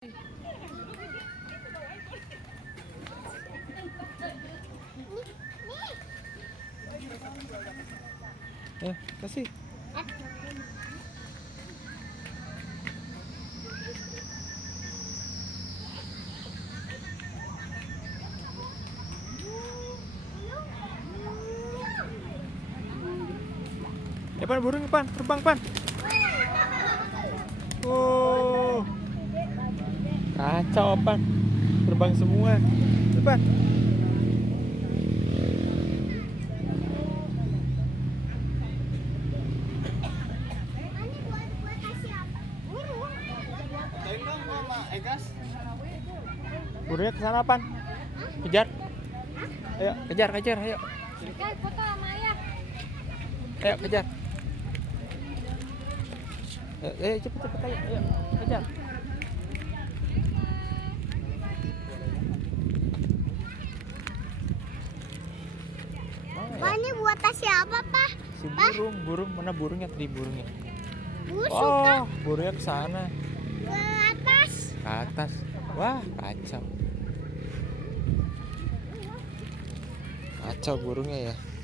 Kasih. Pan, burung Pan, terbang Pan. Oh, kacau Pan, terbang semua. Pan. Burungnya ke sana Pan. Kejar. Ayo, kejar, ayo. Foto sama ayah. Ayo, kejar. Cepet ayo, kejar. Pak, ini buat tas siapa, Pak? Si burung mana burungnya tadi burungnya? Suka Burungnya ke sana. ke atas. Ke atas. Wah, kacau. Kacau burungnya ya.